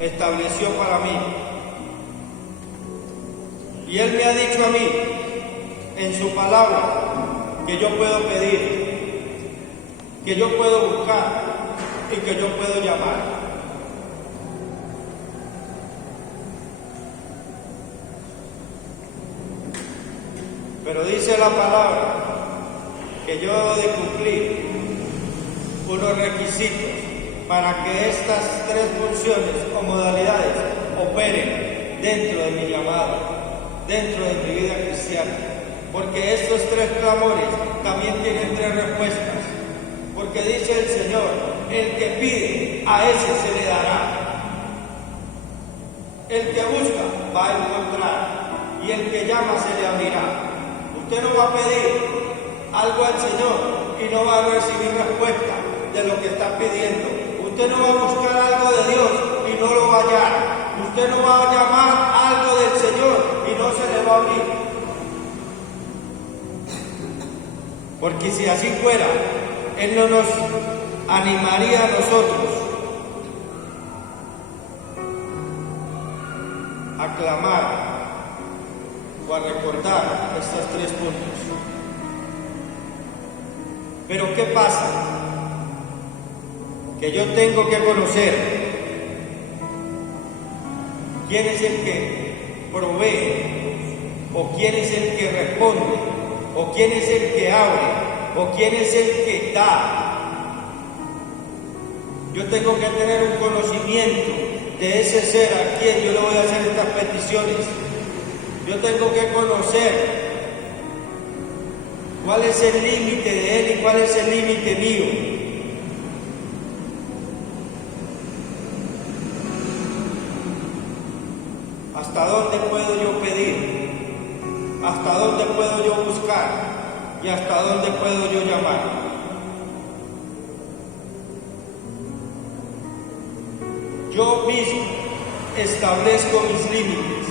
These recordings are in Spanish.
estableció para mí. Y Él me ha dicho a mí, en su palabra, que yo puedo pedir, que yo puedo buscar y que yo puedo llamar. Pero dice la palabra que yo debo de cumplir unos requisitos para que estas tres funciones o modalidades operen dentro de mi llamado, dentro de mi vida cristiana. Porque estos tres clamores también tienen tres respuestas. Porque dice el Señor, el que pide, a ese se le dará. El que busca, va a encontrar. Y el que llama, se le abrirá. Usted no va a pedir algo al Señor y no va a recibir respuesta de lo que está pidiendo. Usted no va a buscar algo de Dios y no lo va a hallar. Usted no va a llamar algo del Señor y no se le va a abrir. Porque si así fuera, Él no nos animaría a nosotros a clamar o a recordar estos tres puntos. Pero ¿qué pasa? Que yo tengo que conocer quién es el que provee, o quién es el que responde, o quién es el que abre, o quién es el que da. Yo tengo que tener un conocimiento de ese ser a quien yo le voy a hacer estas peticiones. Yo tengo que conocer cuál es el límite de Él y cuál es el límite mío. ¿Hasta dónde puedo yo pedir? ¿Hasta dónde puedo yo buscar? ¿Y hasta dónde puedo yo llamar? Yo mismo establezco mis límites.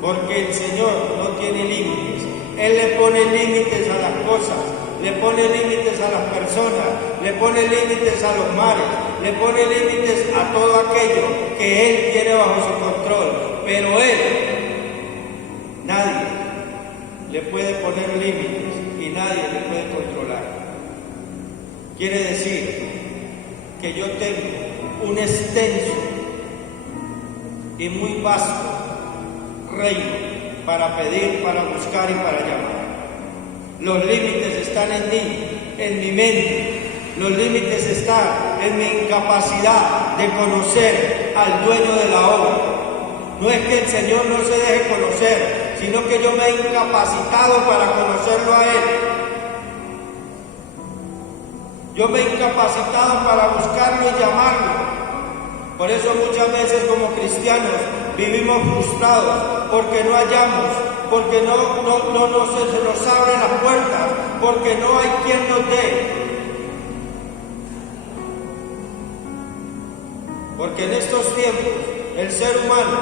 Porque el Señor no tiene límites. Él le pone límites a las cosas, le pone límites a las personas, le pone límites a los mares, le pone límites a todo aquello que Él tiene bajo su control. Pero Él, nadie le puede poner límites y nadie le puede controlar. Quiere decir que yo tengo un extenso y muy vasto reino para pedir, para buscar y para llamar. Los límites están en mí, en mi mente. Los límites están en mi incapacidad de conocer al dueño de la obra. No es que el Señor no se deje conocer, sino que yo me he incapacitado para conocerlo a Él. Yo me he incapacitado para buscarlo y llamarlo. Por eso muchas veces como cristianos vivimos frustrados porque no hallamos, porque no se nos abren las puertas, porque no hay quien nos dé. Porque en estos tiempos el ser humano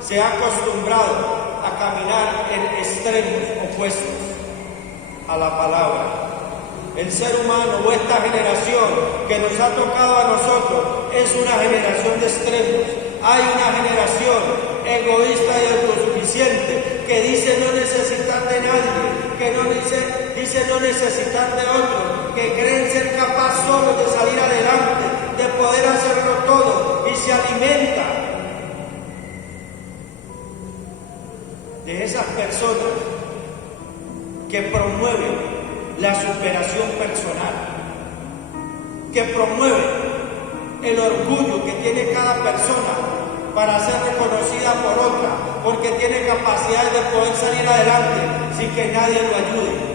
se ha acostumbrado a caminar en extremos opuestos a la palabra. El ser humano o esta generación que nos ha tocado a nosotros es una generación de extremos. Hay una generación egoísta y autosuficiente que dice no necesitar de nadie, que no dice no necesitar de otro, que creen ser capaz solo de salir adelante, de poder hacerlo todo y se alimenta de esas personas que promueven la superación personal, que promueve el orgullo que tiene cada persona para ser reconocida por otra, porque tiene capacidad de poder salir adelante sin que nadie lo ayude.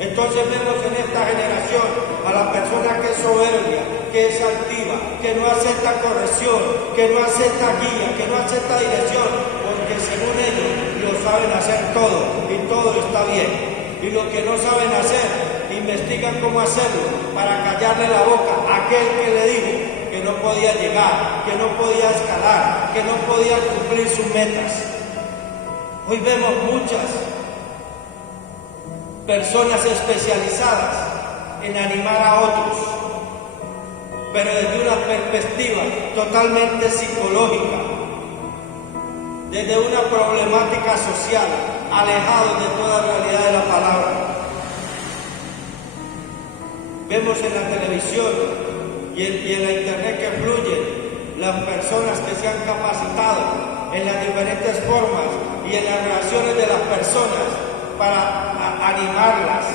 Entonces vemos en esta generación a la persona que es soberbia, que es altiva, que no acepta corrección, que no acepta guía, que no acepta dirección, porque según ellos lo saben hacer todo y todo está bien. Y lo que no saben hacer, investigan cómo hacerlo para callarle la boca a aquel que le dijo que no podía llegar, que no podía escalar, que no podía cumplir sus metas. Hoy vemos muchas personas especializadas en animar a otros, pero desde una perspectiva totalmente psicológica, desde una problemática social, alejados de toda realidad de la palabra. Vemos en la televisión y en la internet que fluyen las personas que se han capacitado en las diferentes formas y en las relaciones de las personas para animarlas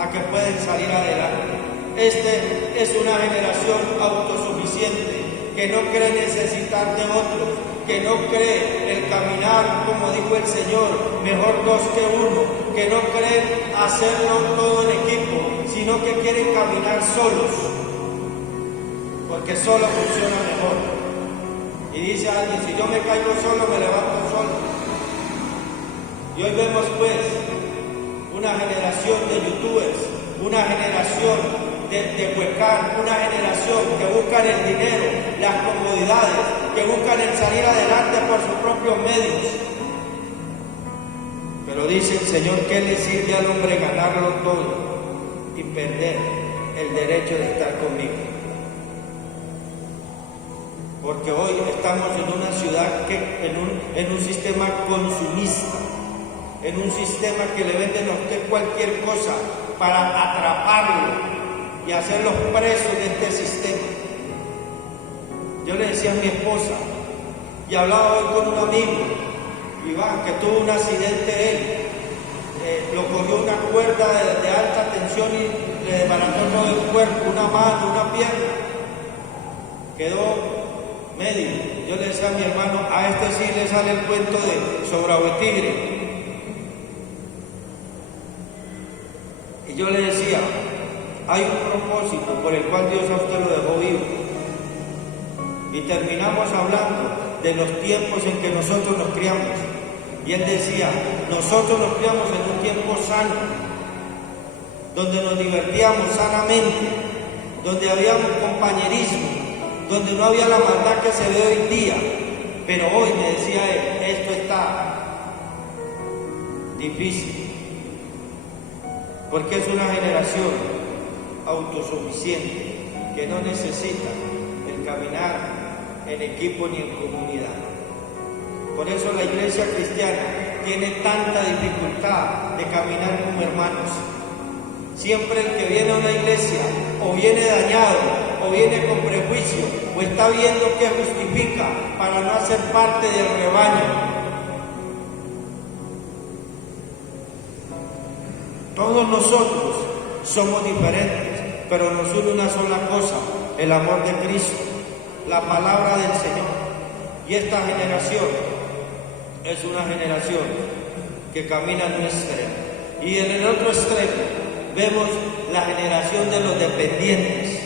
a que pueden salir adelante. Es una generación autosuficiente que no cree necesitar de otros, que no cree el caminar, como dijo el Señor, mejor dos que uno, que no cree hacerlo todo en equipo, sino que quieren caminar solos, porque solo funciona mejor. Y dice alguien, si yo me caigo solo, me levanto solo. Y hoy vemos pues una generación de youtubers, una generación de huecar, una generación que buscan el dinero, las comodidades, que buscan el salir adelante por sus propios medios. Pero dice el Señor, ¿qué le sirve al hombre ganarlo todo y perder el derecho de estar conmigo? Porque hoy estamos en una ciudad en un sistema consumista, en un sistema que le venden a usted cualquier cosa para atraparlo y hacerlos presos de este sistema. Yo le decía a mi esposa, y hablaba hoy con un amigo, Iván, que tuvo un accidente él, lo cogió una cuerda de alta tensión y le desbarató todo el cuerpo, una mano, una pierna, quedó medio. Yo le decía a mi hermano, a este sí le sale el cuento de Sobrado Tigre. Y yo le decía, hay un propósito por el cual Dios a usted lo dejó vivo. Y terminamos hablando de los tiempos en que nosotros nos criamos. Y él decía, nosotros nos criamos en un tiempo sano, donde nos divertíamos sanamente, donde había un compañerismo, donde no había la maldad que se ve hoy día. Pero hoy, me decía él, esto está difícil, porque es una generación autosuficiente que no necesita el caminar en equipo ni en comunidad. Por eso la iglesia cristiana tiene tanta dificultad de caminar como hermanos. Siempre el que viene a una iglesia o viene dañado, o viene con prejuicio, o está viendo qué justifica para no hacer parte del rebaño. Todos nosotros somos diferentes, pero nos une una sola cosa, el amor de Cristo, la palabra del Señor. Y esta generación es una generación que camina en un extremo. Y en el otro extremo vemos la generación de los dependientes,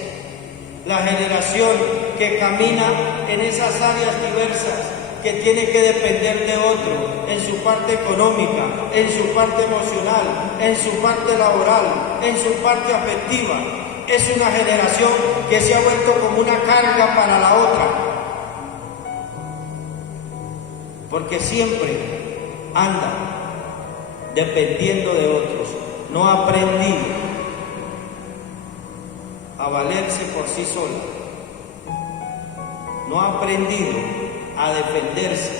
la generación que camina en esas áreas diversas, que tiene que depender de otro, en su parte económica, en su parte emocional, en su parte laboral, en su parte afectiva. Es una generación que se ha vuelto como una carga para la otra, porque siempre anda dependiendo de otros, no ha aprendido a valerse por sí sola, no ha aprendido a defenderse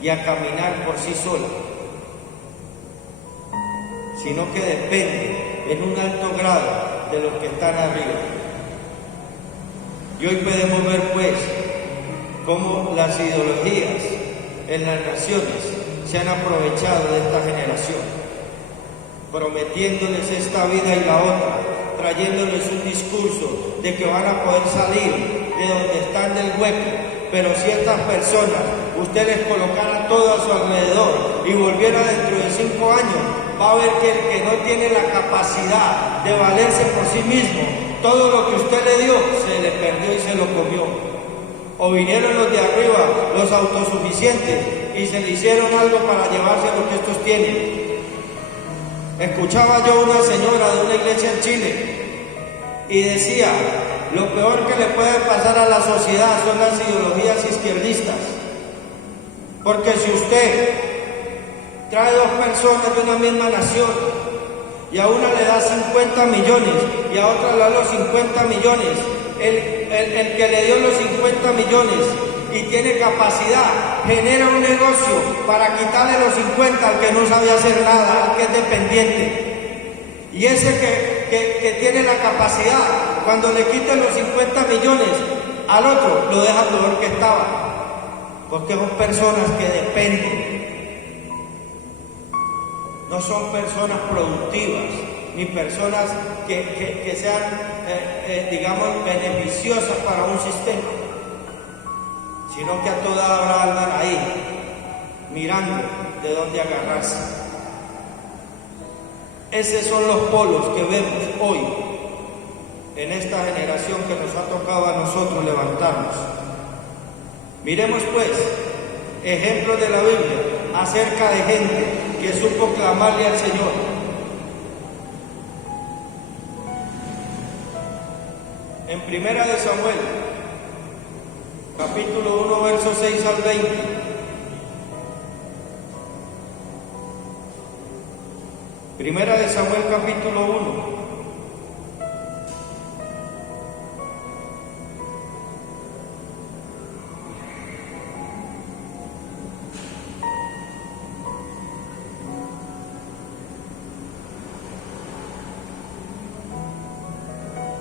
y a caminar por sí sola, sino que depende en un alto grado de los que están arriba. Y hoy podemos ver pues cómo las ideologías en las naciones se han aprovechado de esta generación, prometiéndoles esta vida y la otra, trayéndoles un discurso de que van a poder salir de donde están del hueco. Pero si estas personas, usted les colocara todo a su alrededor y volviera dentro de 5 años, va a ver que el que no tiene la capacidad de valerse por sí mismo, todo lo que usted le dio, se le perdió y se lo comió. O vinieron los de arriba, los autosuficientes, y se le hicieron algo para llevarse lo que estos tienen. Escuchaba yo una señora de una iglesia en Chile y decía, lo peor que le puede pasar a la sociedad son las ideologías izquierdistas, porque si usted trae 2 personas de una misma nación y a una le da 50 millones y a otra le da los 50 millones, el el que le dio los 50 millones y tiene capacidad, genera un negocio para quitarle los 50 al que no sabe hacer nada, al que es dependiente. Y ese que tiene la capacidad, cuando le quiten los 50 millones al otro, lo deja peor que estaba. Porque son personas que dependen. No son personas productivas, ni personas que sean, digamos, beneficiosas para un sistema, sino que a toda hora andan ahí, mirando de dónde agarrarse. Esos son los polos que vemos hoy en esta generación que nos ha tocado a nosotros levantarnos. Miremos pues ejemplos de la Biblia acerca de gente que supo clamarle al Señor. En Primera de Samuel, capítulo 1, versos 6 al 20. Primera de Samuel, capítulo 1.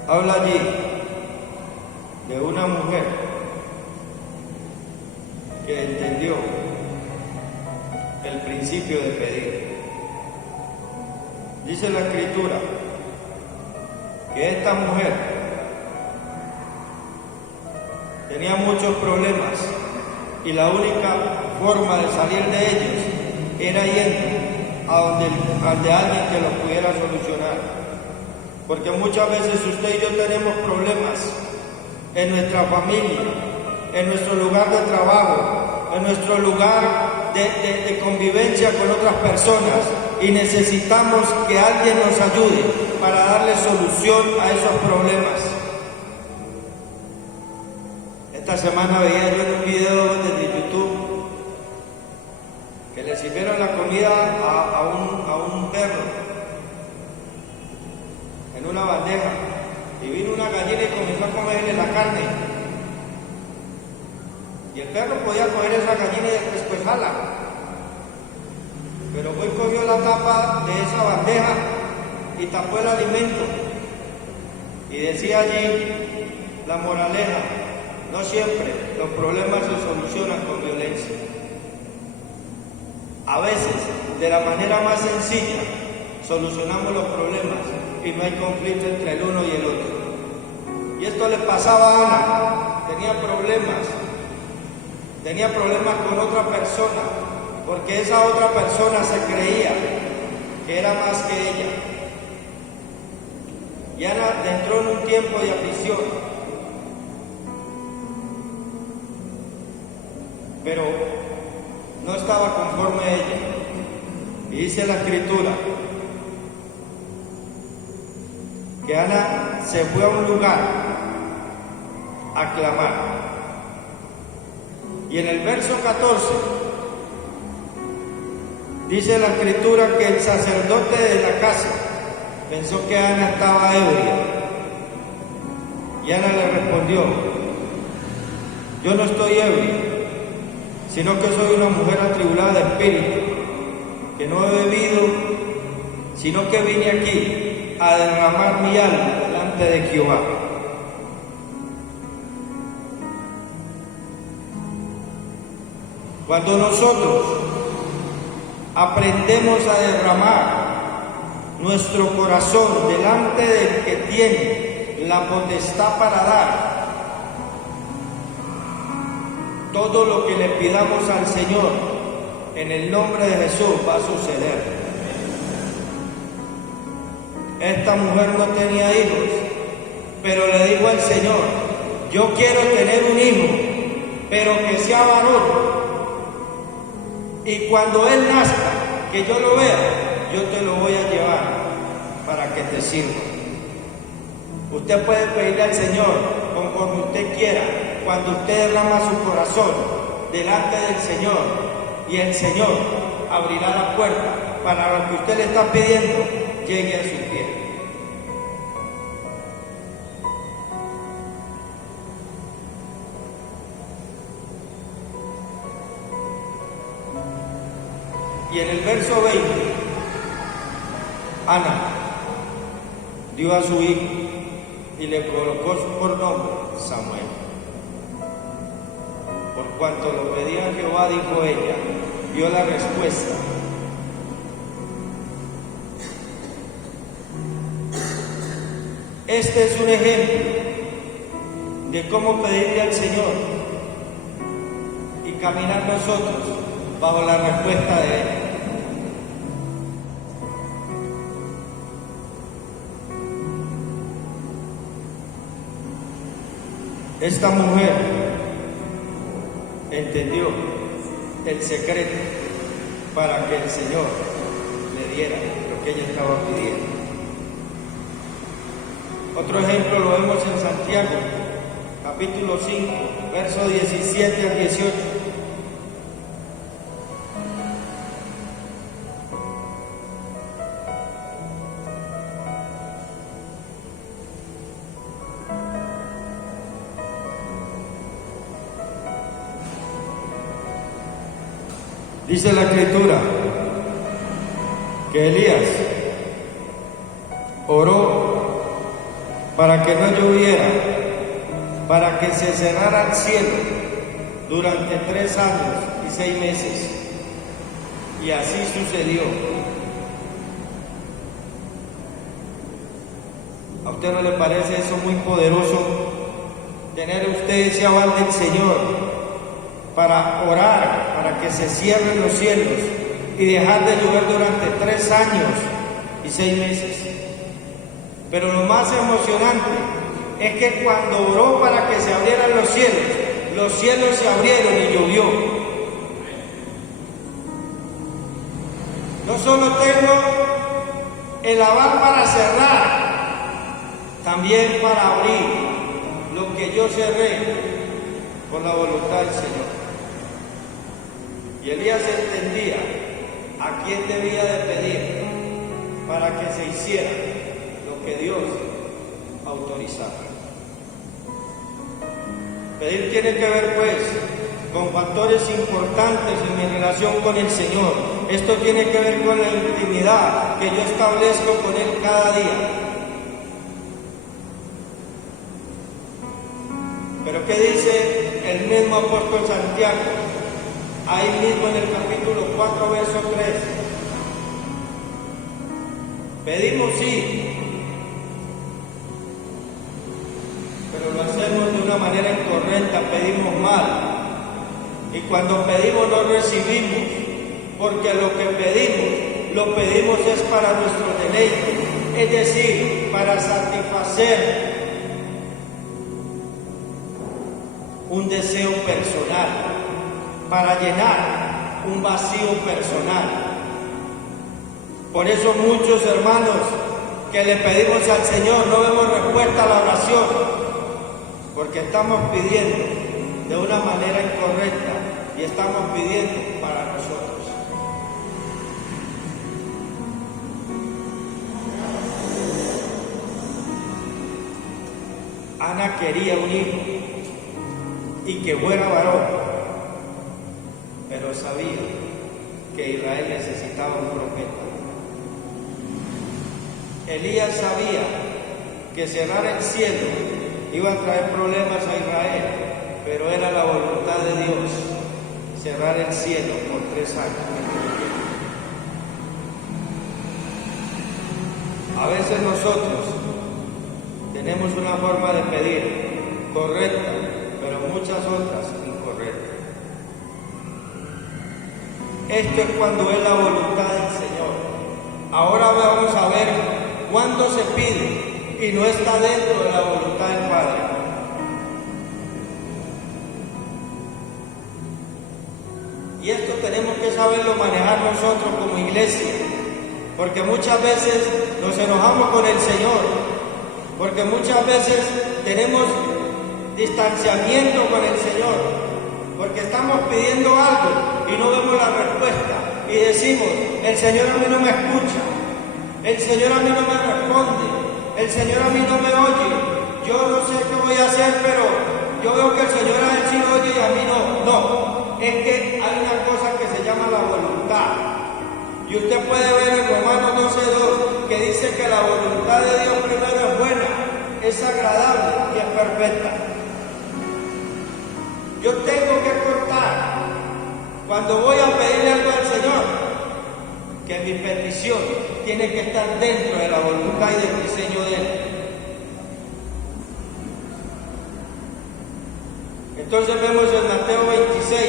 Habla allí de una mujer que entendió el principio de pedir. Dice la Escritura que esta mujer tenía muchos problemas y la única forma de salir de ellos era yendo a donde alguien que los pudiera solucionar. Porque muchas veces usted y yo tenemos problemas en nuestra familia, en nuestro lugar de trabajo, en nuestro lugar de convivencia con otras personas, y necesitamos que alguien nos ayude para darle solución a esos problemas. Esta semana veía yo en un video desde YouTube que le sirvieron la comida a un perro en una bandeja, y vino una gallina y comenzó a comerle la carne, y el perro podía coger esa gallina y despejarla, pero hoy cogió la tapa de esa bandeja y tapó el alimento, y decía allí la moraleja: no siempre los problemas se solucionan con violencia. A veces, de la manera más sencilla, solucionamos los problemas y no hay conflicto entre el uno y el otro. Y esto le pasaba a Ana. Tenía problemas con otra persona, porque esa otra persona se creía que era más que ella. Y Ana entró en un tiempo de aflicción, pero no estaba conforme a ella. Y dice la Escritura que Ana se fue a un lugar a clamar. Y en el verso 14 dice la Escritura que el sacerdote de la casa pensó que Ana estaba ebria. Y Ana le respondió: yo no estoy ebria, sino que soy una mujer atribulada de espíritu, que no he bebido, sino que vine aquí a derramar mi alma delante de Jehová. Cuando nosotros aprendemos a derramar nuestro corazón delante del que tiene la potestad para dar, todo lo que le pidamos al Señor en el nombre de Jesús va a suceder. Esta mujer no tenía hijos, pero le dijo al Señor: yo quiero tener un hijo, pero que sea varón. Y cuando él nazca, que yo lo vea, yo te lo voy a llevar para que te sirva. Usted puede pedirle al Señor conforme usted quiera, cuando usted derrama su corazón delante del Señor, y el Señor abrirá la puerta para lo que usted le está pidiendo llegue a su pie. Y en el verso 20, Ana dio a su hijo y le colocó por nombre Samuel. Por cuanto lo pedía Jehová, dijo ella, dio la respuesta. Este es un ejemplo de cómo pedirle al Señor y caminar nosotros bajo la respuesta de Él. Esta mujer entendió el secreto para que el Señor le diera lo que ella estaba pidiendo. Otro ejemplo lo vemos en Santiago, capítulo 5, versos 17 al 18. Dice la Escritura que Elías oró para que no lloviera, para que se cerrara el cielo durante 3 años y 6 meses. Y así sucedió. ¿A usted no le parece eso muy poderoso? Tener usted ese aval del Señor para orar, para que se cierren los cielos y dejar de llover durante 3 años y 6 meses. Pero lo más emocionante es que cuando oró para que se abrieran los cielos se abrieron y llovió. No solo tengo el aval para cerrar, también para abrir lo que yo cerré por la voluntad del Señor. Y Elías entendía a quién debía de pedir para que se hiciera lo que Dios autorizaba. Pedir tiene que ver pues con factores importantes en mi relación con el Señor. Esto tiene que ver con la intimidad que yo establezco con Él cada día. Pero ¿qué dice el mismo apóstol Santiago? Ahí mismo en el capítulo 4, verso 3. Pedimos sí, pero lo hacemos de una manera incorrecta, pedimos mal. Y cuando pedimos no recibimos, porque lo que pedimos, lo pedimos es para nuestro deleite, es decir, para satisfacer un deseo personal, para llenar un vacío personal. Por eso muchos hermanos que le pedimos al Señor no vemos respuesta a la oración, porque estamos pidiendo de una manera incorrecta y estamos pidiendo para nosotros. Ana quería un hijo y que fuera varón, pero sabía que Israel necesitaba un profeta. Elías sabía que cerrar el cielo iba a traer problemas a Israel, pero era la voluntad de Dios cerrar el cielo por 3 años. A veces nosotros tenemos una forma de pedir correcta, pero muchas otras incorrectas. Esto es cuando es la voluntad del Señor. Ahora vamos a ver cuándo se pide y no está dentro de la voluntad del Padre. Y esto tenemos que saberlo manejar nosotros como iglesia, porque muchas veces nos enojamos con el Señor, porque muchas veces tenemos distanciamiento con el Señor, porque estamos pidiendo algo y no vemos la respuesta y decimos, el Señor a mí no me escucha, el Señor a mí no me responde, el Señor a mí no me oye, yo no sé qué voy a hacer, pero yo veo que el Señor a él sí oye y a mí no. No, es que hay una cosa que se llama la voluntad, Y usted puede ver en Romanos 12:2 que dice que la voluntad de Dios primero es buena, es agradable y es perfecta. Yo tengo que cortar cuando voy a pedirle algo al Señor, que mi petición tiene que estar dentro de la voluntad y del diseño de Él. Entonces vemos en Mateo 26,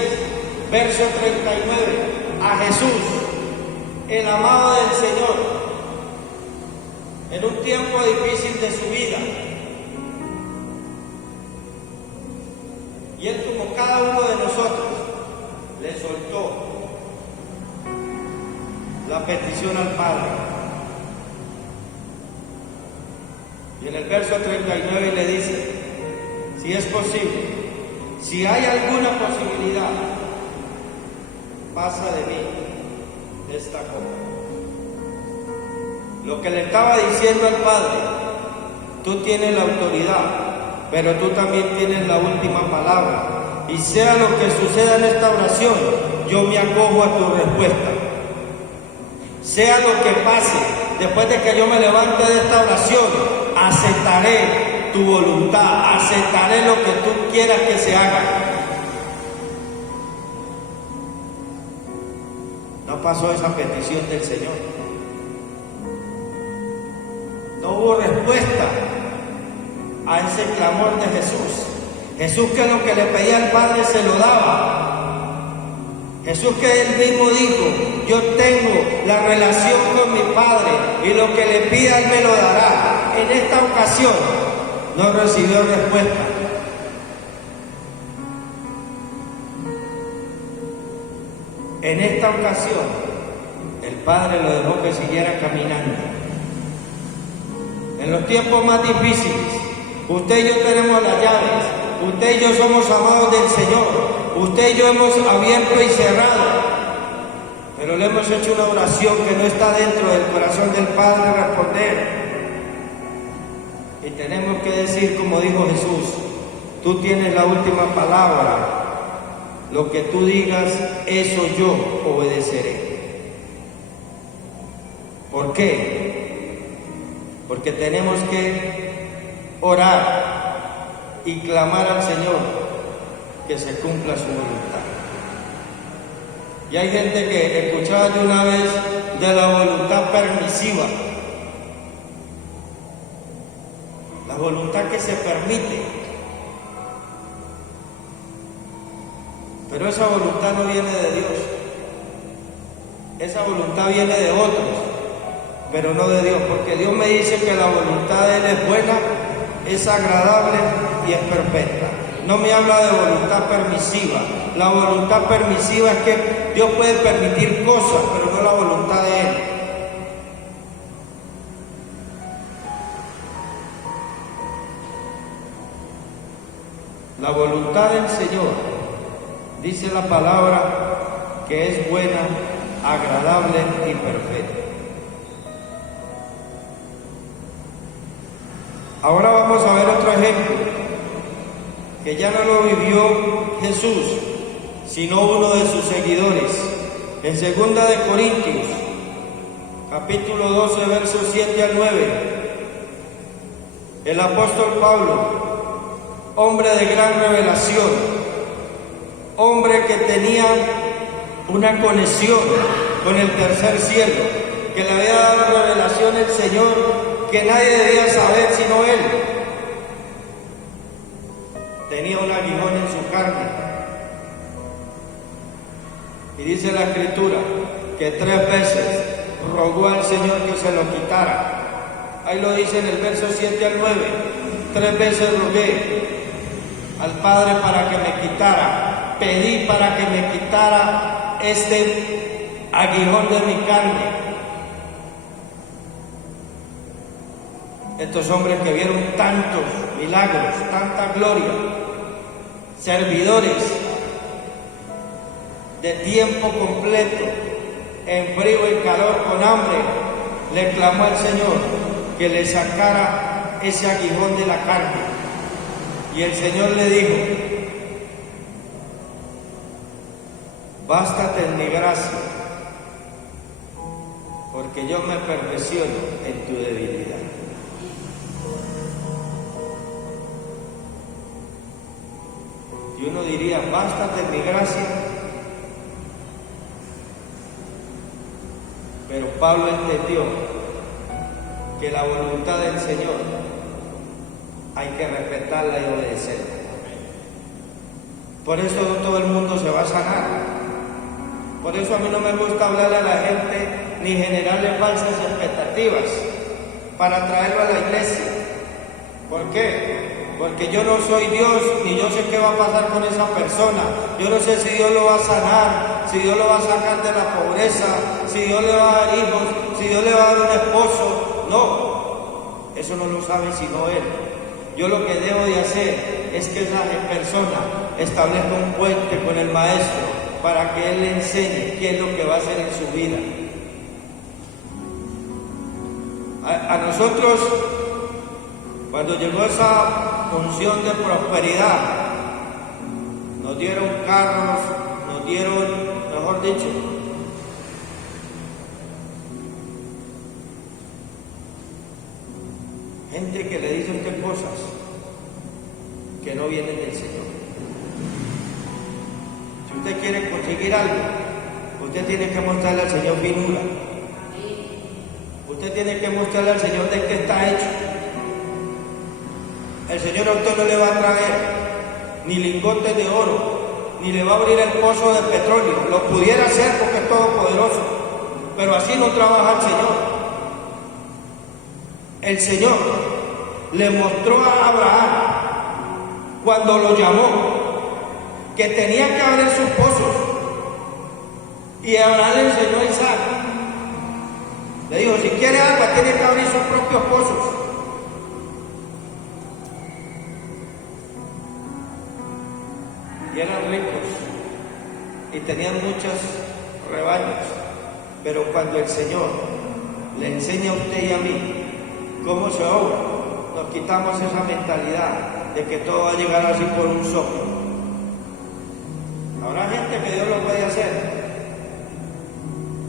verso 39, a Jesús, el amado del Señor, en un tiempo difícil de su vida. Y Él, como cada uno de nosotros, le soltó la petición al Padre. Y en el verso 39 le dice, si es posible, si hay alguna posibilidad, pasa de mí esta copa. Lo que le estaba diciendo al Padre, tú tienes la autoridad, pero tú también tienes la última palabra. Y sea lo que suceda en esta oración, yo me acojo a tu respuesta. Sea lo que pase, después de que yo me levante de esta oración, aceptaré tu voluntad, aceptaré lo que tú quieras que se haga. No pasó esa petición del Señor. No hubo respuesta a ese clamor de Jesús. Jesús, que lo que le pedía al Padre se lo daba. Jesús, que Él mismo dijo, yo tengo la relación con mi Padre y lo que le pida Él me lo dará. En esta ocasión no recibió respuesta. En esta ocasión el Padre lo dejó que siguiera caminando. En los tiempos más difíciles, usted y yo tenemos las llaves. Usted y yo somos amados del Señor. Usted y yo hemos abierto y cerrado, pero le hemos hecho una oración que no está dentro del corazón del Padre responder. Y tenemos que decir, como dijo Jesús, tú tienes la última palabra. Lo que tú digas, eso yo obedeceré. ¿Por qué? Porque tenemos que orar y clamar al Señor que se cumpla su voluntad. Y hay gente que escuchaba de una vez de la voluntad permisiva, la voluntad que se permite, pero esa voluntad no viene de Dios, esa voluntad viene de otros, pero no de Dios, porque Dios me dice que la voluntad de Él es buena, es agradable y es perfecta. No me habla de voluntad permisiva. La voluntad permisiva es que Dios puede permitir cosas, pero no la voluntad de Él. La voluntad del Señor, dice la palabra, que es buena, agradable y perfecta. Ahora vamos a ver otro ejemplo, que ya no lo vivió Jesús, sino uno de sus seguidores. En 2 de Corintios, capítulo 12, versos 7 al 9, el apóstol Pablo, hombre de gran revelación, hombre que tenía una conexión con el tercer cielo, que le había dado revelación el Señor, que nadie debía saber sino Él. Tenía un aguijón en su carne. Y dice la Escritura que 3 veces rogó al Señor que se lo quitara. Ahí lo dice en el verso 7 al 9. 3 veces rogué al Padre para que me quitara. Pedí para que me quitara este aguijón de mi carne. Estos hombres que vieron tantos milagros, tanta gloria, servidores de tiempo completo, en frío y calor, con hambre, le clamó al Señor que le sacara ese aguijón de la carne. Y el Señor le dijo, bástate en mi gracia, porque yo me perfecciono en tu debilidad. Y uno diría, bástate mi gracia. Pero Pablo entendió que la voluntad del Señor hay que respetarla y obedecerla. Por eso no todo el mundo se va a sanar. Por eso a mí no me gusta hablarle a la gente ni generarle falsas expectativas para traerlo a la iglesia. ¿Por qué? Porque yo no soy Dios, ni yo sé qué va a pasar con esa persona. Yo no sé si Dios lo va a sanar, si Dios lo va a sacar de la pobreza, si Dios le va a dar hijos, si Dios le va a dar un esposo. No, eso no lo sabe sino Él. Yo lo que debo de hacer es que esa persona establezca un puente con el Maestro para que Él le enseñe qué es lo que va a hacer en su vida. A nosotros, cuando llegó esa unción de prosperidad, nos dieron carros, nos dieron, mejor dicho, gente que le dice a usted cosas que no vienen del Señor. Si usted quiere conseguir algo, usted tiene que mostrarle al Señor finura. Usted tiene que mostrarle al Señor de qué está hecho. El Señor a usted no le va a traer ni lingotes de oro, ni le va a abrir el pozo de petróleo. Lo pudiera hacer porque es todopoderoso, pero así no trabaja el Señor. El Señor le mostró a Abraham, cuando lo llamó, que tenía que abrir sus pozos. Y Abraham le enseñó a Isaac. Le dijo, si quiere agua, tiene que abrir sus propios pozos. Y eran ricos y tenían muchos rebaños. Pero cuando el Señor le enseña a usted y a mí cómo se obra, nos quitamos esa mentalidad de que todo va a llegar así por un soplo. Habrá gente que Dios lo puede hacer,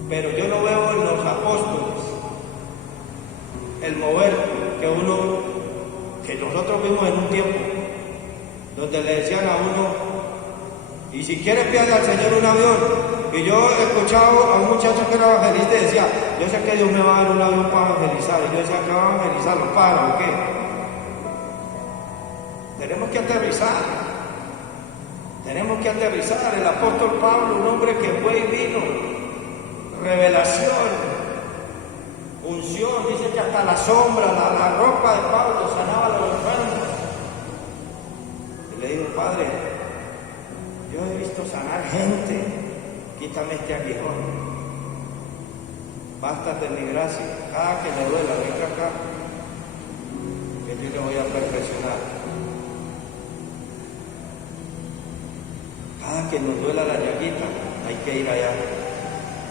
pero yo no veo en los apóstoles el mover que nosotros vimos en un tiempo, donde le decían a uno, y si quiere pídale al Señor un avión. Y yo he escuchado a un muchacho que era evangelista y decía, yo sé que Dios me va a dar un avión para evangelizar. Y yo decía, ¿qué va a evangelizar? ¿Los pájaros o qué? Tenemos que aterrizar. Tenemos que aterrizar. El apóstol Pablo, un hombre que fue y vino, revelación, unción, dice que hasta la sombra, la ropa de Pablo sanaba a los enfermos. Y le digo, Padre, yo he visto sanar gente, quítame este aguijón, bástate mi gracia, cada que me duela, venga acá, que yo le voy a perfeccionar. Cada que nos duela la llaguita, hay que ir allá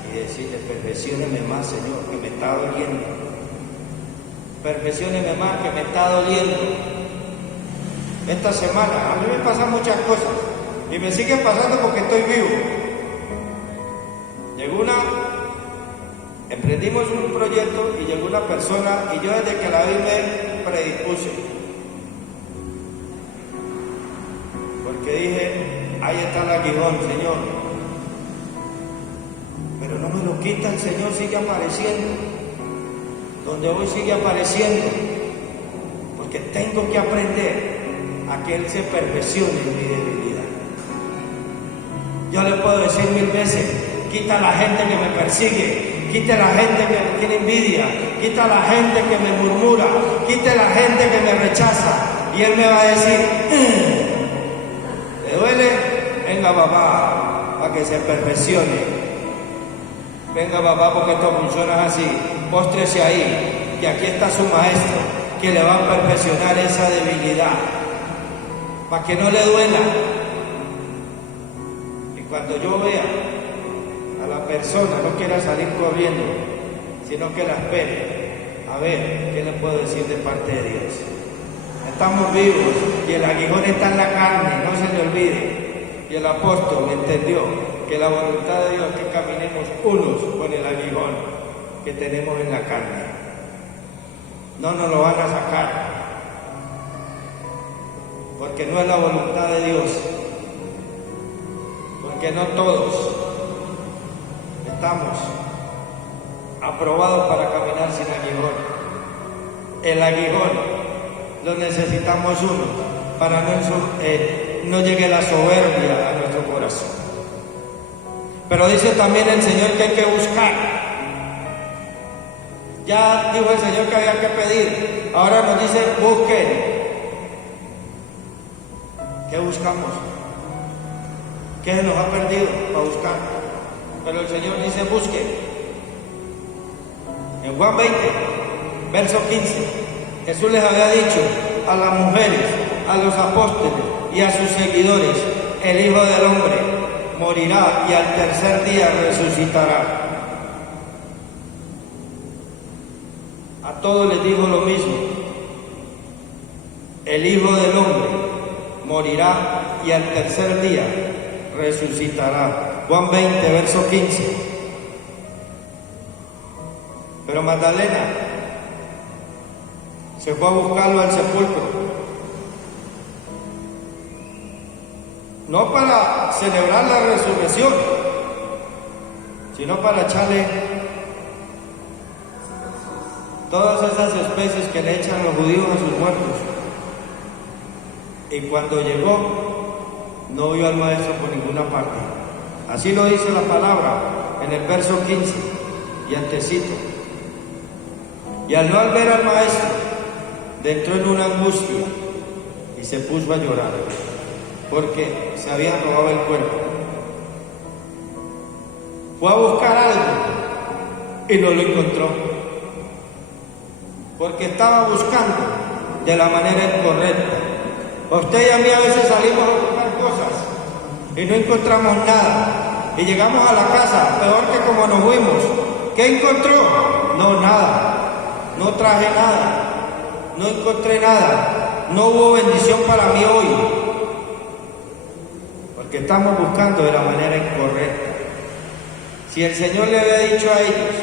y decirle, perfeccióneme más, Señor, que me está doliendo. Perfeccióneme más, que me está doliendo. Esta semana, a mí me pasan muchas cosas. Y me sigue pasando porque estoy vivo. Emprendimos un proyecto y llegó una persona y yo desde que la vi me predispuse. Porque dije, ahí está el aguijón, Señor. Pero no me lo quita, el Señor sigue apareciendo. Donde hoy sigue apareciendo. Porque tengo que aprender a que Él se perfeccione en mi debilidad. Yo le puedo decir 1000 veces, quita a la gente que me persigue, quita a la gente que me tiene envidia, quita a la gente que me murmura, quita a la gente que me rechaza. Y Él me va a decir, ¿le duele? Venga papá, para que se perfeccione. Venga papá, porque esto funciona así. Póstrese ahí, y aquí está su maestro, que le va a perfeccionar esa debilidad, para que no le duela. Cuando yo vea a la persona, no quiera salir corriendo, sino que la espere, a ver qué le puedo decir de parte de Dios. Estamos vivos y el aguijón está en la carne, no se le olvide. Y el apóstol entendió que la voluntad de Dios es que caminemos unos con el aguijón. que tenemos en la carne. No nos lo van a sacar, porque no es la voluntad de Dios, porque no todos estamos aprobados para caminar sin aguijón. El aguijón lo necesitamos uno para no llegue la soberbia a nuestro corazón. Pero dice también el Señor que hay que buscar. Ya dijo el Señor que había que pedir, ahora nos dice busquen. ¿Qué buscamos? ¿Qué se nos ha perdido para buscar? Pero el Señor dice busquen. En Juan 20, verso 15, Jesús les había dicho a las mujeres, a los apóstoles y a sus seguidores: el Hijo del Hombre morirá y al tercer día resucitará. A todos les dijo lo mismo: el Hijo del Hombre morirá y al tercer día resucitará. Juan 20, verso 15. Pero Magdalena se fue a buscarlo al sepulcro, no para celebrar la resurrección, sino para echarle todas esas especies que le echan los judíos a sus muertos. Y cuando llegó, no vio al maestro por ninguna parte. Así lo dice la palabra en el verso 15 y antecito. Y al no ver al maestro, entró en una angustia y se puso a llorar, porque se había robado el cuerpo. Fue a buscar algo y no lo encontró, porque estaba buscando de la manera incorrecta. Usted y a mí a veces salimos a buscar cosas y no encontramos nada, y llegamos a la casa peor que como nos fuimos. ¿Qué encontró? No, nada. No traje nada, no encontré nada, no hubo bendición para mí hoy, porque estamos buscando de la manera incorrecta. Si el Señor le había dicho a ellos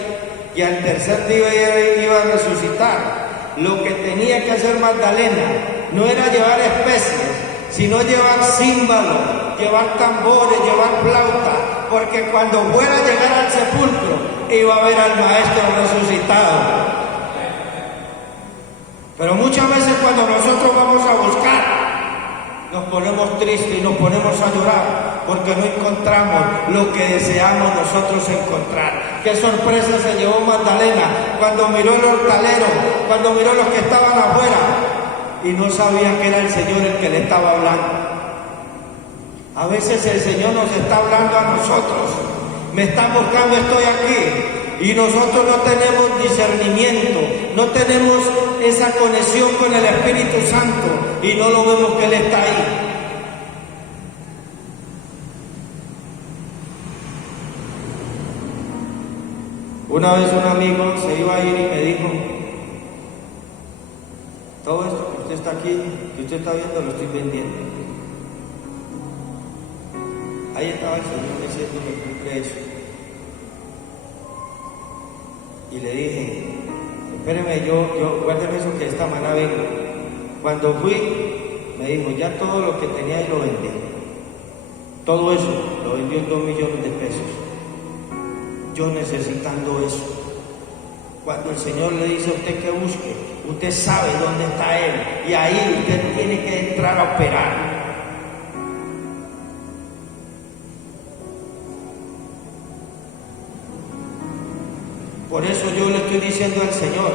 que al tercer día iba a resucitar, lo que tenía que hacer Magdalena no era llevar especies, sino llevar címbalos, llevar tambores, llevar flauta, porque cuando fuera a llegar al sepulcro iba a ver al Maestro resucitado. Pero muchas veces cuando nosotros vamos a buscar, nos ponemos tristes y nos ponemos a llorar porque no encontramos lo que deseamos nosotros encontrar. Qué sorpresa se llevó Magdalena cuando miró el hortalero, cuando miró los que estaban afuera y no sabía que era el Señor el que le estaba hablando. A veces el Señor nos está hablando a nosotros. Me están buscando, estoy aquí. Y nosotros no tenemos discernimiento, no tenemos esa conexión con el Espíritu Santo y no lo vemos que Él está ahí. Una vez un amigo se iba a ir y me dijo: todo esto que usted está aquí, que usted está viendo, lo estoy vendiendo. Ahí estaba el Señor diciéndome: cumple eso. Y le dije: espéreme, yo guárdeme eso que esta mañana vengo. Cuando fui, me dijo: ya todo lo que tenía ahí lo vendí. Todo eso lo vendió en 2 millones de pesos. Yo necesitando eso. Cuando el Señor le dice a usted que busque, usted sabe dónde está Él, y ahí usted tiene que entrar a operar. Por eso yo le estoy diciendo al Señor: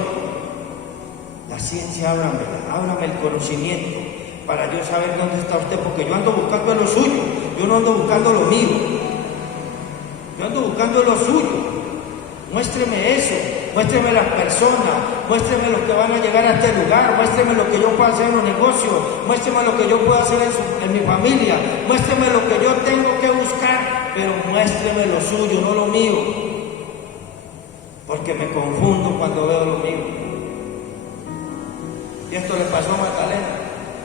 la ciencia, ábrame el conocimiento para yo saber dónde está usted, porque yo ando buscando lo suyo, yo no ando buscando lo mío, yo ando buscando lo suyo. Muéstreme eso, muéstreme las personas, muéstreme los que van a llegar a este lugar, muéstreme lo que yo puedo hacer en los negocios, muéstreme lo que yo puedo hacer en mi familia, muéstreme lo que yo tengo que buscar, pero muéstreme lo suyo, no lo mío. Porque me confundo cuando veo lo mío. Y esto le pasó a Magdalena.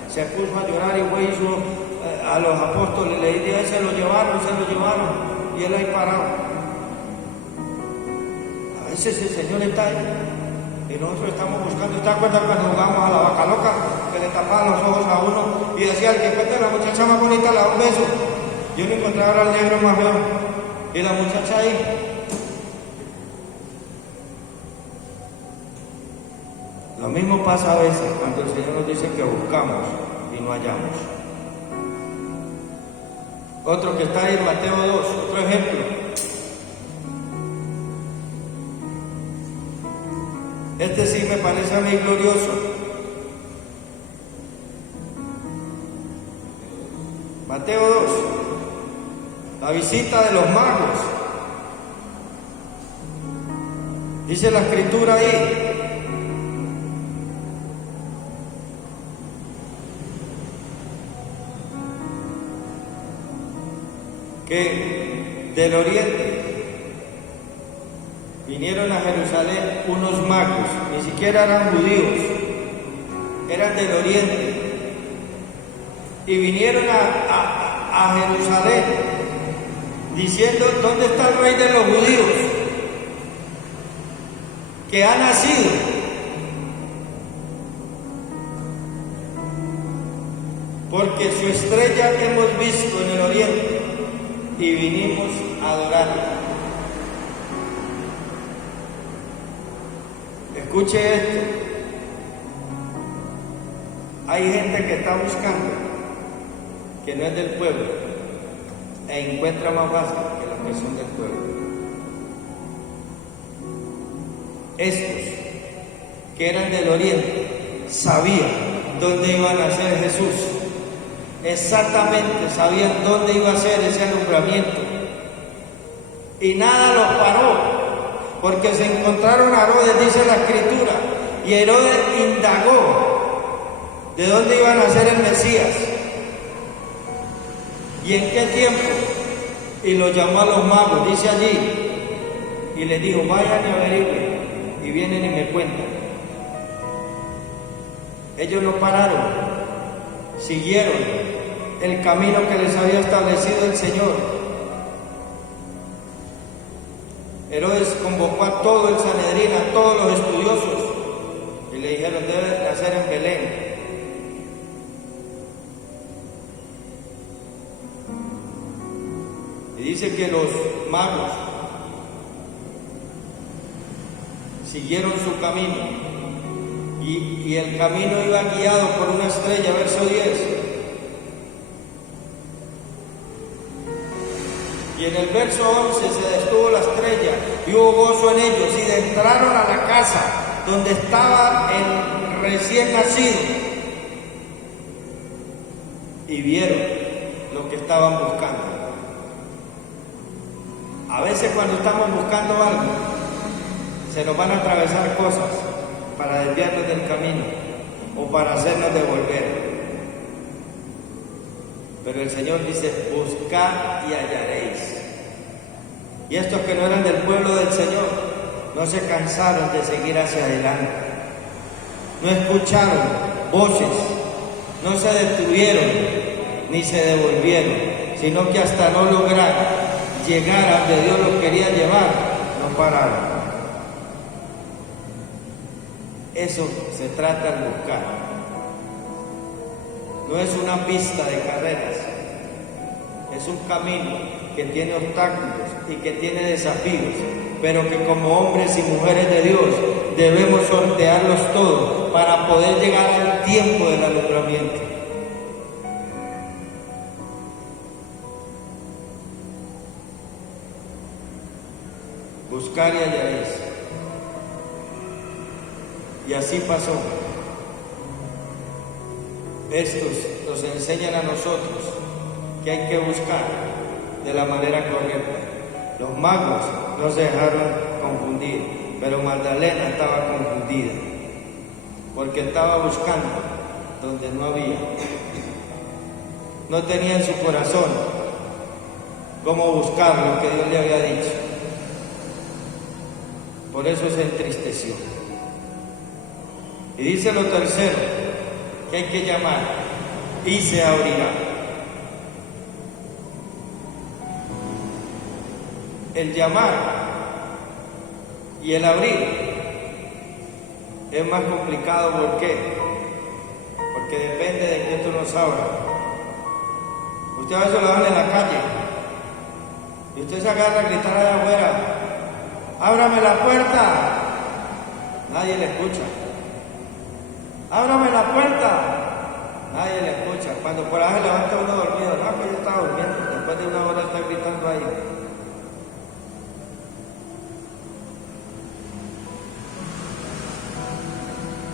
Se puso a llorar y fue hizo a los apóstoles, le dijo: se lo llevaron. Y él ahí parado. A A veces el Señor está ahí y nosotros estamos buscando. ¿Te acuerdas cuando jugamos a la vaca loca? Que le tapaban los ojos a uno y decía, el que cuente la muchacha más bonita le da un beso. Yo no encontraba al negro más feo. Y la muchacha ahí. Lo mismo pasa a veces cuando el Señor nos dice que buscamos y no hallamos. Otro que está ahí en Mateo 2, otro ejemplo. Este sí me parece a mí glorioso. Mateo 2, la visita de los magos. Dice la escritura ahí. Que del oriente vinieron a Jerusalén unos magos, ni siquiera eran judíos, eran del oriente, y vinieron a Jerusalén diciendo, ¿dónde está el rey de los judíos? Que ha nacido. Porque su estrella hemos visto en el oriente y vinimos a adorarlo. Escuche esto. Hay gente que está buscando, que no es del pueblo, e encuentra más fácil que los que son del pueblo. Estos, que eran del oriente, sabían dónde iba a nacer Jesús. Exactamente sabían dónde iba a ser ese alumbramiento. Y nada los paró. Porque se encontraron a Herodes, dice la escritura, y Herodes indagó de dónde iba a nacer el Mesías y en qué tiempo, y lo llamó a los magos, dice allí, y les dijo, vayan y averigüen, y vienen y me cuentan. Ellos no pararon, siguieron el camino que les había establecido el Señor. Herodes convocó a todo el Sanedrín, a todos los estudiosos, y le dijeron, debe nacer en Belén. Y dice que los magos siguieron su camino, y el camino iba guiado por una estrella, verso 10. Y en el verso 11 se detuvo la estrella y hubo gozo en ellos, y entraron a la casa donde estaba el recién nacido y vieron lo que estaban buscando. A veces cuando estamos buscando algo, se nos van a atravesar cosas para desviarnos del camino o para hacernos devolver. Pero el Señor dice, buscad y hallaréis. Y estos que no eran del pueblo del Señor, no se cansaron de seguir hacia adelante. No escucharon voces, no se detuvieron, ni se devolvieron, sino que hasta no lograr llegar a donde Dios los quería llevar, no pararon. Eso se trata de buscar. No es una pista de carreras, es un camino que tiene obstáculos y que tiene desafíos, pero que como hombres y mujeres de Dios debemos sortearlos todos para poder llegar al tiempo del alumbramiento. Buscar y hallaréis. Y así pasó. Estos nos enseñan a nosotros que hay que buscar de la manera correcta. Los magos no se dejaron confundir, pero Magdalena estaba confundida, porque estaba buscando donde no había. No tenía en su corazón cómo buscar lo que Dios le había dicho. Por eso se entristeció. Y dice lo tercero, que hay que llamar y se abrirá. El llamar Y el abrir es más complicado. ¿Por qué? Porque depende de que tú nos abra. Usted a veces lo dan en la calle y usted se agarra a gritar allá afuera: ¡ábrame la puerta! Nadie le escucha. ¡Ábrame la puerta! Nadie le escucha. Cuando por ahí se levanta uno dormido, no, que yo estaba durmiendo, después de una hora está gritando ahí.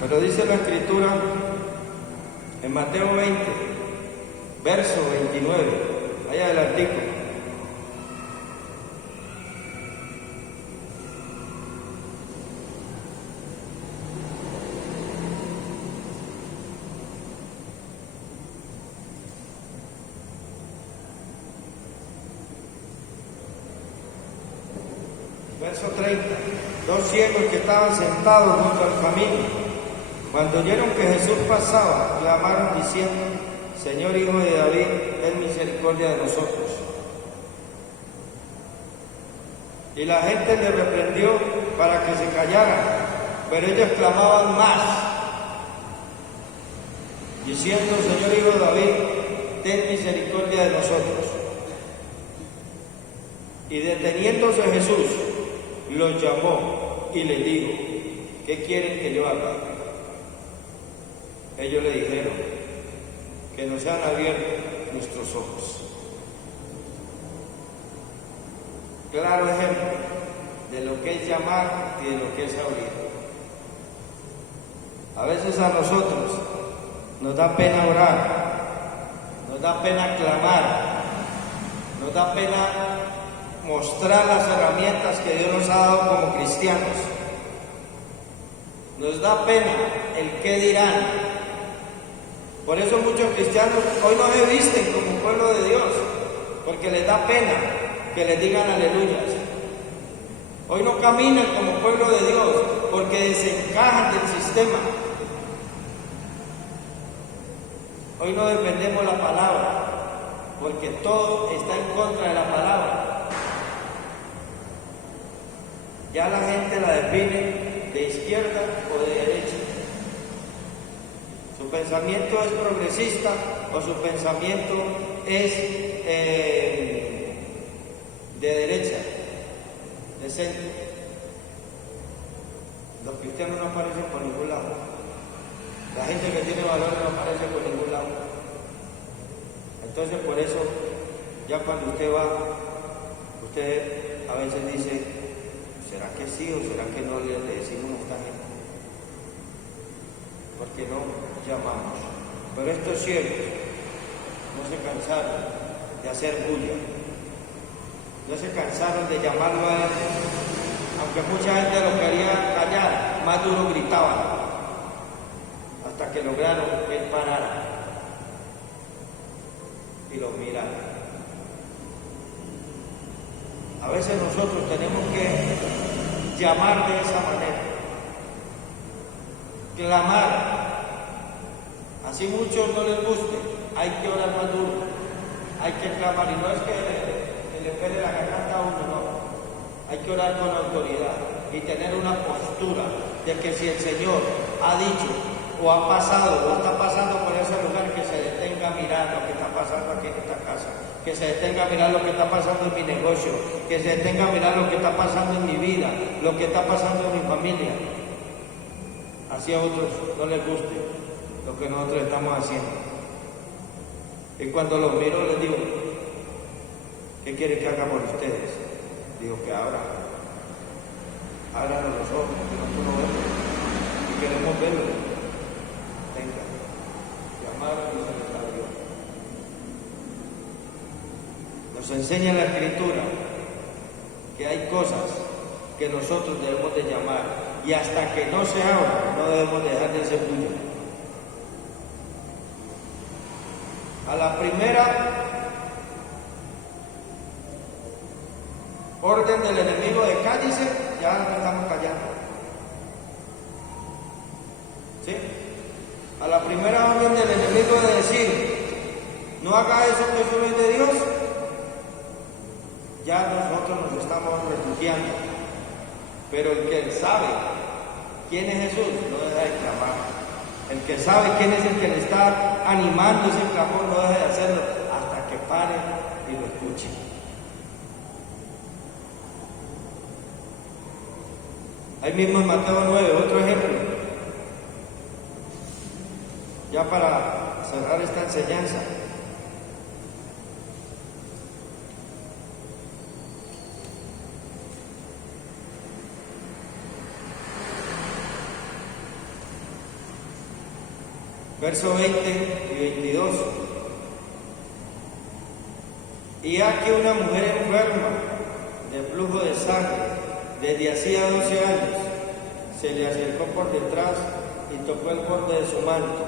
Pero dice la Escritura en Mateo 20, verso 29, allá adelantico. Verso 30, dos ciegos que estaban sentados junto al camino, cuando oyeron que Jesús pasaba, clamaron diciendo: Señor, Hijo de David, ten misericordia de nosotros. Y la gente le reprendió para que se callaran, pero ellos clamaban más, diciendo: Señor, Hijo de David, ten misericordia de nosotros. Y deteniéndose Jesús, los llamó y les dijo: ¿qué quieren que yo haga? Ellos le dijeron: que nos sean abiertos nuestros ojos. Claro ejemplo de lo que es llamar y de lo que es abrir. A veces a nosotros nos da pena orar, nos da pena clamar, nos da pena mostrar las herramientas que Dios nos ha dado como cristianos. Nos da pena el qué dirán. Por eso muchos cristianos hoy no se visten como pueblo de Dios, porque les da pena que les digan aleluyas. Hoy no caminan como pueblo de Dios, porque desencajan del sistema. Hoy no defendemos la palabra, porque todo está en contra de la palabra. Ya la gente la define de izquierda o de derecha. Su pensamiento es progresista o su pensamiento es de derecha, de centro. Los cristianos no aparecen por ningún lado. La gente que tiene valores no aparece por ningún lado. Entonces por eso, ya cuando usted va, usted a veces dice: ¿será que sí o será que no le decimos a esta gente? Porque no llamamos. Pero estos ciegos no se cansaron de hacer bulla, no se cansaron de llamarlo a él, aunque mucha gente lo quería callar, más duro gritaban, hasta que lograron que él parara y los mirara. A veces nosotros tenemos que llamar de esa manera, clamar. Así muchos no les guste, hay que orar más duro, hay que clamar. Y no es que le pele la garganta a uno, no. Hay que orar con autoridad y tener una postura de que si el Señor ha dicho o ha pasado o está pasando por ese lugar, que se detenga a mirar lo que está pasando aquí en esta casa, que se detenga a mirar lo que está pasando en mi negocio, que se detenga a mirar lo que está pasando en mi vida, lo que está pasando en mi familia. Así a otros no les guste lo que nosotros estamos haciendo. Y cuando los miro les digo: ¿qué quiere que haga por ustedes? Digo que ábranos los ojos, que nosotros no vemos y queremos verlo. Venga, llamar y se les abrió. Nos enseña la Escritura que hay cosas que nosotros debemos de llamar, y hasta que no se abra no debemos dejar de hacer bulla. A la primera orden del enemigo de cállese, ya nos estamos callando. ¿Sí? A la primera orden del enemigo de decir: no haga eso, que eso no es de Dios, ya nosotros nos estamos refugiando. Pero el que sabe quién es Jesús no deja de clamar. El que sabe quién es el que le está animando ese clamor no deja de hacerlo hasta que pare y lo escuche. Ahí mismo en Mateo 9, otro ejemplo. Ya para cerrar esta enseñanza. Verso 20 y 22. Y aquí una mujer enferma de flujo de sangre desde hacía 12 años se le acercó por detrás y tocó el borde de su manto,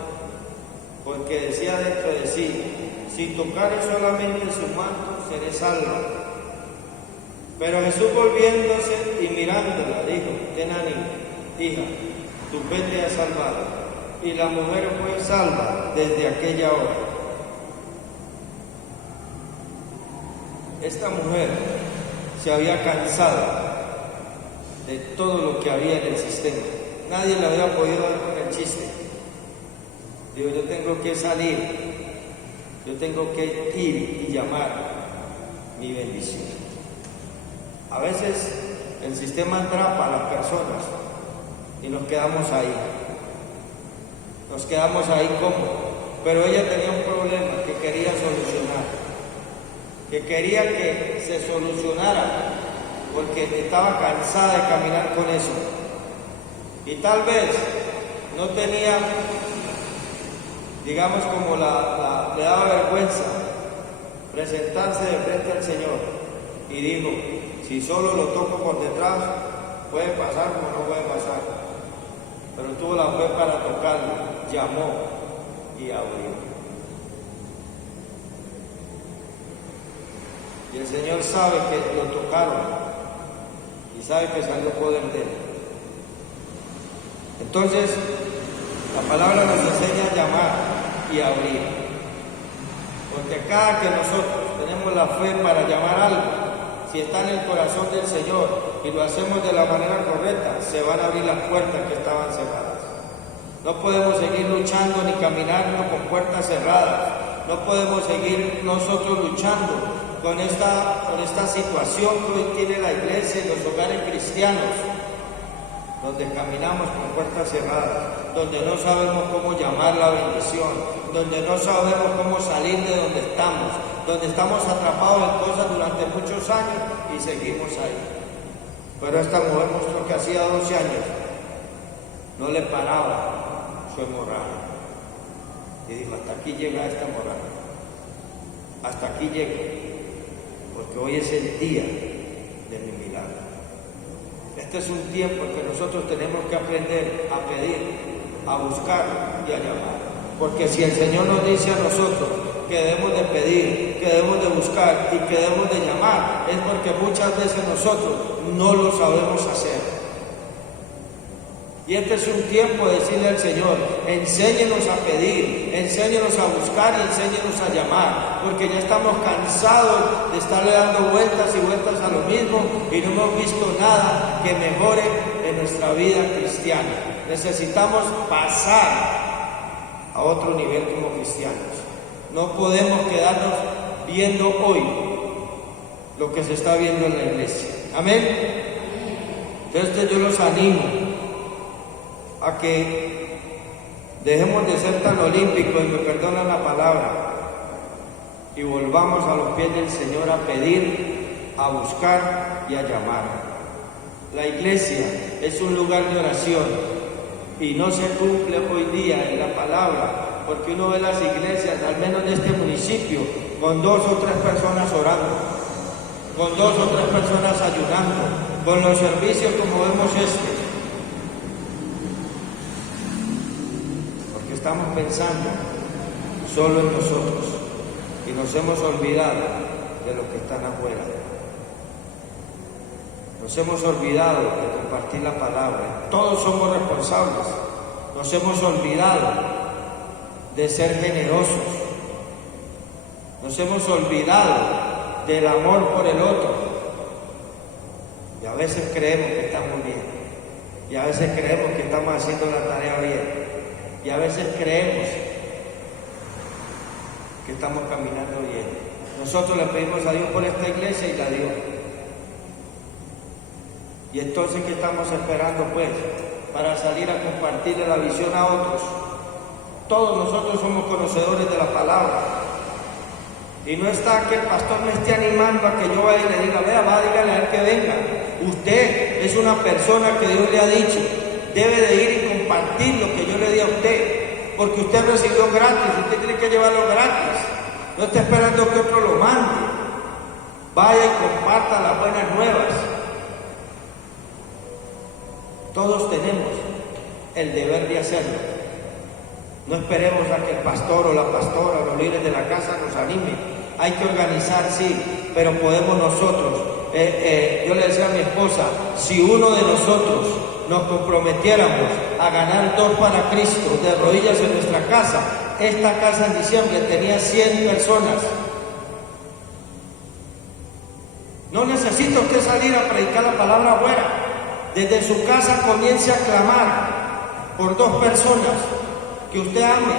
porque decía dentro de sí: si tocare solamente su manto, seré salva. Pero Jesús, volviéndose y mirándola, dijo: ten ánimo, hija, tu fe te ha salvado. Y la mujer fue salva desde aquella hora. Esta mujer se había cansado de todo lo que había en el sistema. Nadie le había podido dar con el chiste. Digo, yo tengo que salir, yo tengo que ir y llamar mi bendición. A veces el sistema atrapa a las personas y nos quedamos ahí. Nos quedamos ahí cómodos. Pero ella tenía un problema que quería solucionar, que quería que se solucionara, porque estaba cansada de caminar con eso. Y tal vez no tenía, digamos, como le daba vergüenza presentarse de frente al Señor. Y dijo: si solo lo toco por detrás, puede pasar como no puede pasar. Pero tuvo la fe para tocarlo, llamó y abrió. Y el Señor sabe que lo tocaron y sabe que salió poder de él. Entonces, la palabra nos enseña a llamar y abrir. Porque cada que nosotros tenemos la fe para llamar algo, si está en el corazón del Señor y lo hacemos de la manera correcta, se van a abrir las puertas que estaban cerradas. No podemos seguir luchando ni caminando con puertas cerradas. No podemos seguir nosotros luchando con esta situación que hoy tiene la iglesia y los hogares cristianos, donde caminamos con puertas cerradas, donde no sabemos cómo llamar la bendición, donde no sabemos cómo salir de donde estamos, donde estamos atrapados en cosas durante muchos años y seguimos ahí. Pero esta mujer mostró que hacía 12 años no le paraba su hemorragia. Y dijo: hasta aquí llega esta hemorragia, hasta aquí llego, porque hoy es el día de mi milagro. Este es un tiempo en que nosotros tenemos que aprender a pedir, a buscar y a llamar. Porque si el Señor nos dice a nosotros que debemos de pedir, que debemos de buscar y que debemos de llamar, es porque muchas veces nosotros no lo sabemos hacer. Y este es un tiempo de decirle al Señor: enséñenos a pedir, enséñenos a buscar y enséñenos a llamar, porque ya estamos cansados de estarle dando vueltas y vueltas a lo mismo y no hemos visto nada que mejore en nuestra vida cristiana. Necesitamos pasar a otro nivel como cristianos. No podemos quedarnos viendo hoy lo que se está viendo en la iglesia. Amén. Entonces yo los animo a que dejemos de ser tan olímpicos, y me perdonan la palabra, y volvamos a los pies del Señor a pedir, a buscar y a llamar. La iglesia es un lugar de oración y no se cumple hoy día en la palabra, porque uno ve las iglesias, al menos de este municipio, con 2 o 3 personas orando, con 2 o 3 personas ayunando, con los servicios como vemos porque estamos pensando solo en nosotros y nos hemos olvidado de los que están afuera. Nos hemos olvidado de compartir la palabra. Todos somos responsables. Nos hemos olvidado de ser generosos. Nos hemos olvidado del amor por el otro. Y a veces creemos que estamos bien, y a veces creemos que estamos haciendo la tarea bien, y a veces creemos que estamos caminando bien. Nosotros le pedimos a Dios por esta iglesia y la dio. Y entonces, ¿qué estamos esperando pues? Para salir a compartirle la visión a otros. Todos nosotros somos conocedores de la palabra. Y no está que el pastor me esté animando a que yo vaya y le diga, vea, va, dígale a él que venga. Usted es una persona que Dios le ha dicho, debe de ir y compartir lo que yo le di a usted, porque usted recibió gratis, usted tiene que llevarlo gratis. No está esperando que otro lo mande. Vaya y comparta las buenas nuevas. Todos tenemos el deber de hacerlo. No esperemos a que el pastor o la pastora o los líderes de la casa nos animen. Hay que organizar, sí, pero podemos nosotros. Yo le decía a mi esposa, si uno de nosotros nos comprometiéramos a ganar 2 para Cristo de rodillas en nuestra casa, esta casa en diciembre tenía 100 personas. No necesita usted salir a predicar la palabra afuera. Desde su casa comience a clamar por 2 personas que usted ame,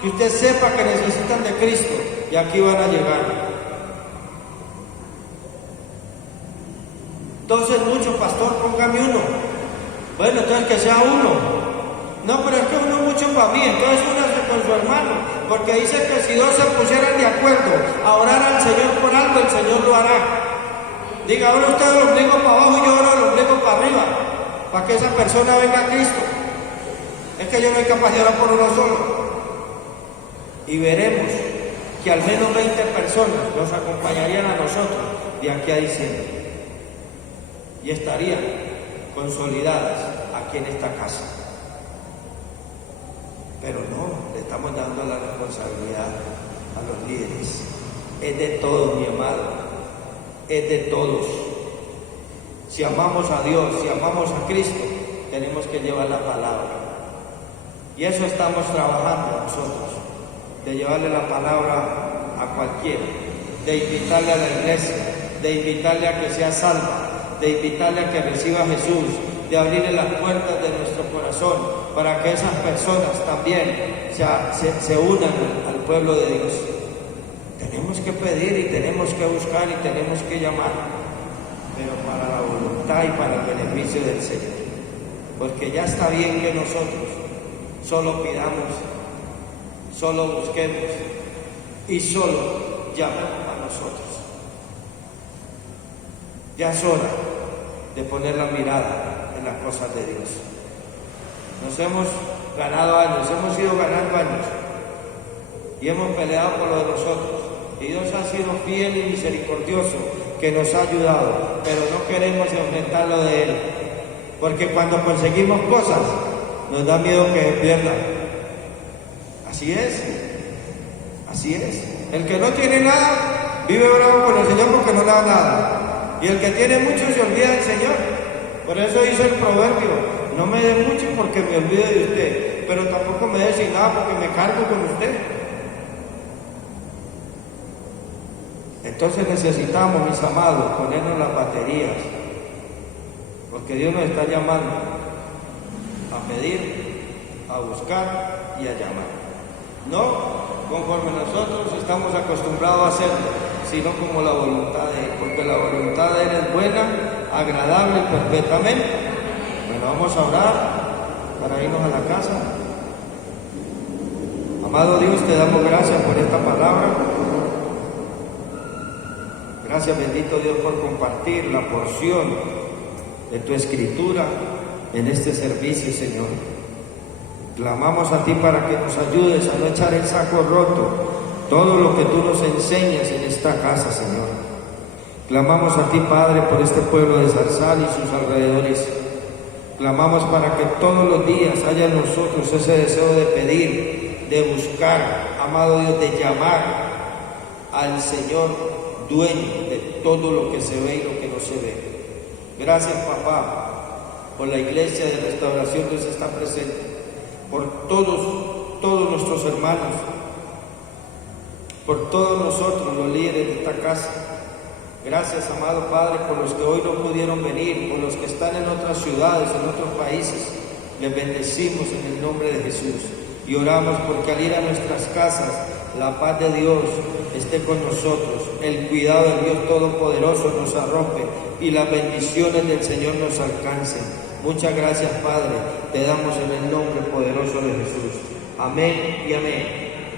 que usted sepa que necesitan de Cristo, y aquí van a llegar. Entonces mucho, pastor, póngame uno. Bueno, entonces que sea uno. No, pero es que uno es mucho para mí, entonces únase con su hermano, porque dice que si 2 se pusieran de acuerdo a orar al Señor por algo, el Señor lo hará. Diga, ahora usted el ombligo para abajo y yo oro el ombligo para arriba, para que esa persona venga a Cristo. Es que yo no hay capacidad por uno solo. Y veremos que al menos 20 personas nos acompañarían a nosotros de aquí a diciembre. Y estarían consolidadas aquí en esta casa. Pero no, le estamos dando la responsabilidad a los líderes. Es de todos, mi amado. Es de todos. Si amamos a Dios, si amamos a Cristo, tenemos que llevar la palabra. Y eso estamos trabajando nosotros, de llevarle la palabra a cualquiera, de invitarle a la iglesia, de invitarle a que sea salva, de invitarle a que reciba a Jesús, de abrirle las puertas de nuestro corazón para que esas personas también se unan al pueblo de Dios. Tenemos que pedir y tenemos que buscar y tenemos que llamar, pero para la voluntad y para el beneficio del Señor. Porque ya está bien que nosotros solo pidamos, solo busquemos y solo llamemos a nosotros. Ya es hora de poner la mirada en las cosas de Dios. Nos hemos ganado años, hemos ido ganando años y hemos peleado por lo de nosotros. Y Dios ha sido fiel y misericordioso, que nos ha ayudado, pero no queremos enfrentar lo de Él, porque cuando conseguimos cosas nos da miedo que se pierdan. Así es, así es. El que no tiene nada vive bravo con el Señor porque no le da nada, y el que tiene mucho se olvida del Señor. Por eso dice el proverbio: no me dé mucho porque me olvide de usted, pero tampoco me dé sin nada porque me cargo con usted. Entonces necesitamos, mis amados, ponernos las baterías, porque Dios nos está llamando a pedir, a buscar y a llamar. No conforme nosotros estamos acostumbrados a hacerlo, sino como la voluntad de Él, porque la voluntad de Él es buena, agradable y perfectamente. Bueno, vamos a orar para irnos a la casa. Amado Dios, te damos gracias por esta palabra. Gracias, bendito Dios, por compartir la porción de tu escritura en este servicio, Señor. Clamamos a ti para que nos ayudes a no echar el saco roto todo lo que tú nos enseñas en esta casa, Señor. Clamamos a ti, Padre, por este pueblo de Zarzal y sus alrededores. Clamamos para que todos los días haya en nosotros ese deseo de pedir, de buscar, amado Dios, de llamar al Señor dueño de todo lo que se ve y lo que no se ve. Gracias, papá, por la iglesia de restauración que se está presente, por todos nuestros hermanos, por todos nosotros, los líderes de esta casa. Gracias, amado Padre, por los que hoy no pudieron venir, por los que están en otras ciudades, en otros países. Les bendecimos en el nombre de Jesús y oramos porque al ir a nuestras casas, la paz de Dios esté con nosotros, el cuidado del Dios Todopoderoso nos arrope y las bendiciones del Señor nos alcancen. Muchas gracias, Padre, te damos en el nombre poderoso de Jesús. Amén y amén.